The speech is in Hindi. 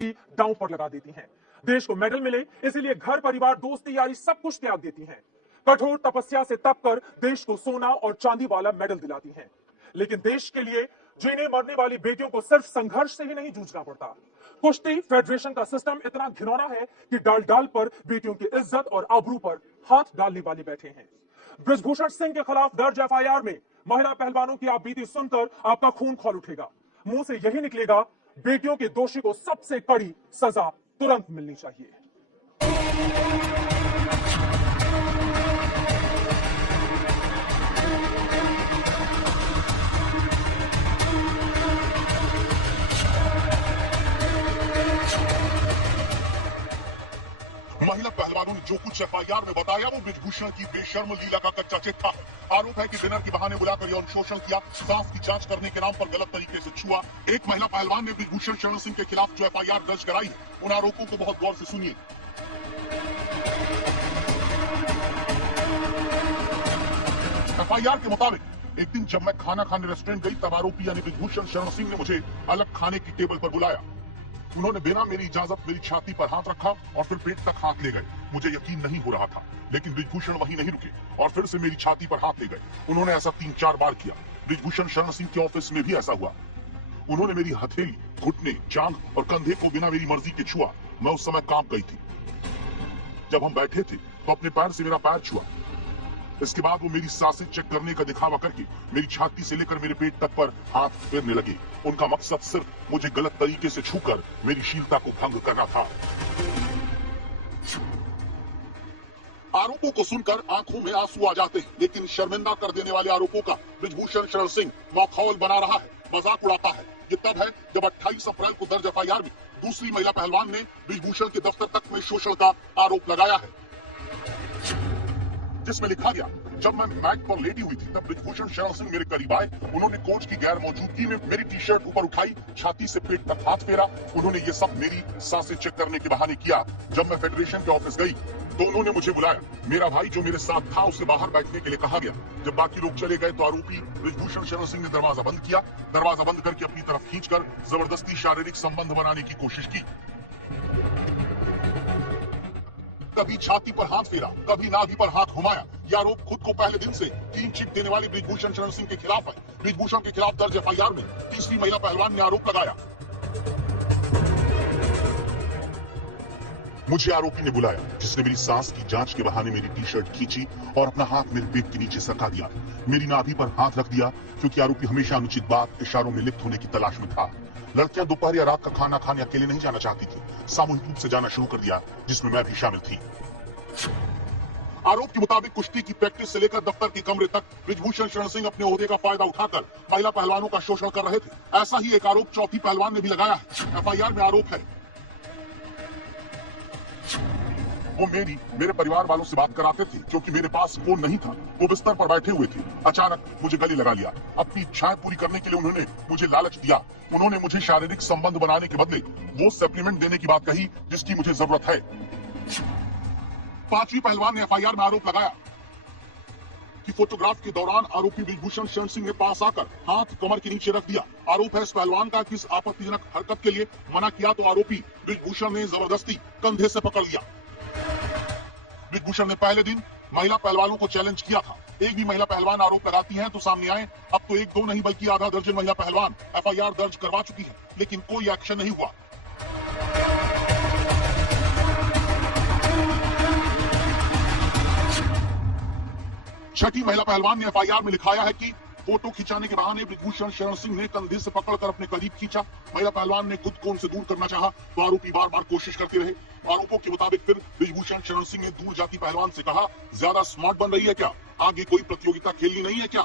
दांव पर लगा देती हैं। देश को मेडल मिले इसीलिए घर परिवार दोस्ती यारी सब कुछ त्याग देती हैं। कठोर तपस्या से तप कर देश को सोना और चांदी वाला मेडल दिलाती हैं। लेकिन देश के लिए जीने मरने वाली बेटियों को सिर्फ संघर्ष से ही नहीं जूझना पड़ता। कुश्ती फेडरेशन का सिस्टम इतना घिनौना है कि डाल डाल पर बेटियों की इज्जत और आबरू पर हाथ डालने वाले बैठे हैं। बृजभूषण सिंह के खिलाफ दर्ज एफआईआर में महिला पहलवानों की आप बीती सुनकर आपका खून खौल उठेगा। मुंह से यही निकलेगा, बेटियों के दोषी को सबसे कड़ी सजा तुरंत मिलनी चाहिए। महिला पहलवानों ने जो कुछ एफआईआर में बताया वो बृजभूषण की बेशर्म लीला का कच्चा चिट्ठा है। आरोप है कि डिनर के बहाने बुलाकर यौन शोषण किया, सांस की जांच करने के नाम पर गलत तरीके से छुआ। एक महिला पहलवान ने बृजभूषण शरण सिंह के खिलाफ जो एफआईआर दर्ज कराई है, उन आरोपों को बहुत गौर से सुनिए। एफआईआर के मुताबिक एक दिन जब मैं खाना खाने रेस्टोरेंट गई तब आरोपी यानी बृजभूषण शरण सिंह ने मुझे अलग खाने की टेबल पर बुलाया। उन्होंने बिना मेरी इजाजत मेरी छाती पर हाथ रखा और फिर पेट तक हाथ ले गए। मुझे यकीन नहीं हो रहा था, लेकिन बृजभूषण वहीं नहीं रुके और फिर से मेरी छाती पर हाथ ले गए। उन्होंने ऐसा 3-4 बार किया। बृजभूषण शरण सिंह के ऑफिस में भी ऐसा हुआ। उन्होंने मेरी हथेली, घुटने, जांघ और कंधे को बिना मेरी मर्जी के छुआ। मैं उस समय काम गई थी। जब हम बैठे थे तो अपने पैर से मेरा पैर छुआ। इसके बाद वो मेरी सांसें चेक करने का दिखावा करके मेरी छाती से लेकर मेरे पेट तक पर हाथ फेरने लगे। उनका मकसद सिर्फ मुझे गलत तरीके से छूकर मेरी शीलता को भंग करना था। आरोपों को सुनकर आंखों में आंसू आ जाते हैं, लेकिन शर्मिंदा कर देने वाले आरोपों का बृजभूषण शरण सिंह मखौल बना रहा है, मजाक उड़ाता है। ये तब है जब 28 अप्रैल को दर्ज एफआईआर में दूसरी महिला पहलवान ने बृजभूषण के दफ्तर तक में शोषण का आरोप लगाया है, जिसमें लिखा गया, जब मैं मैट पर लेटी हुई थी तब बृजभूषण शरण सिंह मेरे करीब आए। उन्होंने कोच की गैर मौजूदगी में मेरी टी शर्ट ऊपर उठाई, छाती से पेट तक हाथ फेरा। उन्होंने ये सब मेरी सांसें चेक करने के बहाने किया। जब मैं फेडरेशन के ऑफिस गई तो उन्होंने मुझे बुलाया। मेरा भाई जो मेरे साथ था उसे बाहर बैठने के लिए कहा गया। जब बाकी लोग चले गए तो आरोपी बृजभूषण शरण सिंह ने दरवाजा बंद किया। दरवाजा बंद करके अपनी तरफ खींचकर जबरदस्ती शारीरिक संबंध बनाने की कोशिश की। कभी छाती पर हाथ फेरा, कभी नाभि पर हाथ घुमाया। यह आरोप खुद को पहले दिन से क्लीन चिट देने वाली बृजभूषण शरण सिंह के खिलाफ है। बृजभूषण के खिलाफ दर्ज एफआईआर में तीसरी महिला पहलवान ने आरोप लगाया। मुझे आरोपी ने बुलाया, जिसने मेरी सांस की जांच के बहाने मेरी टी शर्ट खींची और अपना हाथ मेरे पेट के नीचे सरका दिया। मेरी नाभि पर हाथ रख दिया, क्योंकि आरोपी हमेशा अनुचित बात, इशारों में लिप्त होने की तलाश में था। लड़कियां दोपहर या रात का खाना खाने अकेले नहीं जाना चाहती थी, सामूहिक रूप से जाना शुरू कर दिया, जिसमें मैं भी शामिल थी। आरोप के मुताबिक कुश्ती की प्रैक्टिस से लेकर दफ्तर के कमरे तक बृजभूषण शरण सिंह अपने ओहदे का फायदा उठाकर महिला पहलवानों का शोषण कर रहे थे। ऐसा ही एक आरोप चौथी पहलवान ने भी लगाया है। एफआईआर में आरोप है वो मेरे परिवार वालों से बात कराते थे, क्योंकि मेरे पास फोन नहीं था। वो बिस्तर पर बैठे हुए थे, अचानक मुझे गले लगा लिया। अपनी इच्छाएं पूरी करने के लिए उन्होंने मुझे लालच दिया। उन्होंने मुझे शारीरिक संबंध बनाने के बदले वो सप्लीमेंट देने की बात कही जिसकी मुझे जरूरत है। पांचवी पहलवान ने एफआईआर में आरोप लगाया कि फोटोग्राफ के दौरान आरोपी बृजभूषण शरण सिंह ने पास आकर हाथ कमर के नीचे रख दिया। आरोप है इस पहलवान का कि इस आपत्तिजनक हरकत के लिए मना किया तो आरोपी बृजभूषण ने जबरदस्ती कंधे से पकड़ लिया। बृजभूषण ने पहले दिन महिला पहलवानों को चैलेंज किया था, एक भी महिला पहलवान आरोप लगाती हैं तो सामने आए। अब तो 1-2 नहीं बल्कि आधा दर्जन महिला पहलवान एफआईआर दर्ज करवा चुकी है, लेकिन कोई एक्शन नहीं हुआ। छठी महिला पहलवान ने एफआईआर में लिखाया है कि फोटो खिंचाने के बहाने बृजभूषण शरण सिंह ने कंधे से पकड़कर अपने करीब खींचा। महिला पहलवान ने खुद को उनसे दूर करना चाहा तो आरोपी बार बार कोशिश करते रहे। आरोपों के मुताबिक फिर बृजभूषण शरण सिंह ने दूर जाती पहलवान से कहा, ज्यादा स्मार्ट बन रही है क्या? आगे कोई प्रतियोगिता खेलनी नहीं है क्या?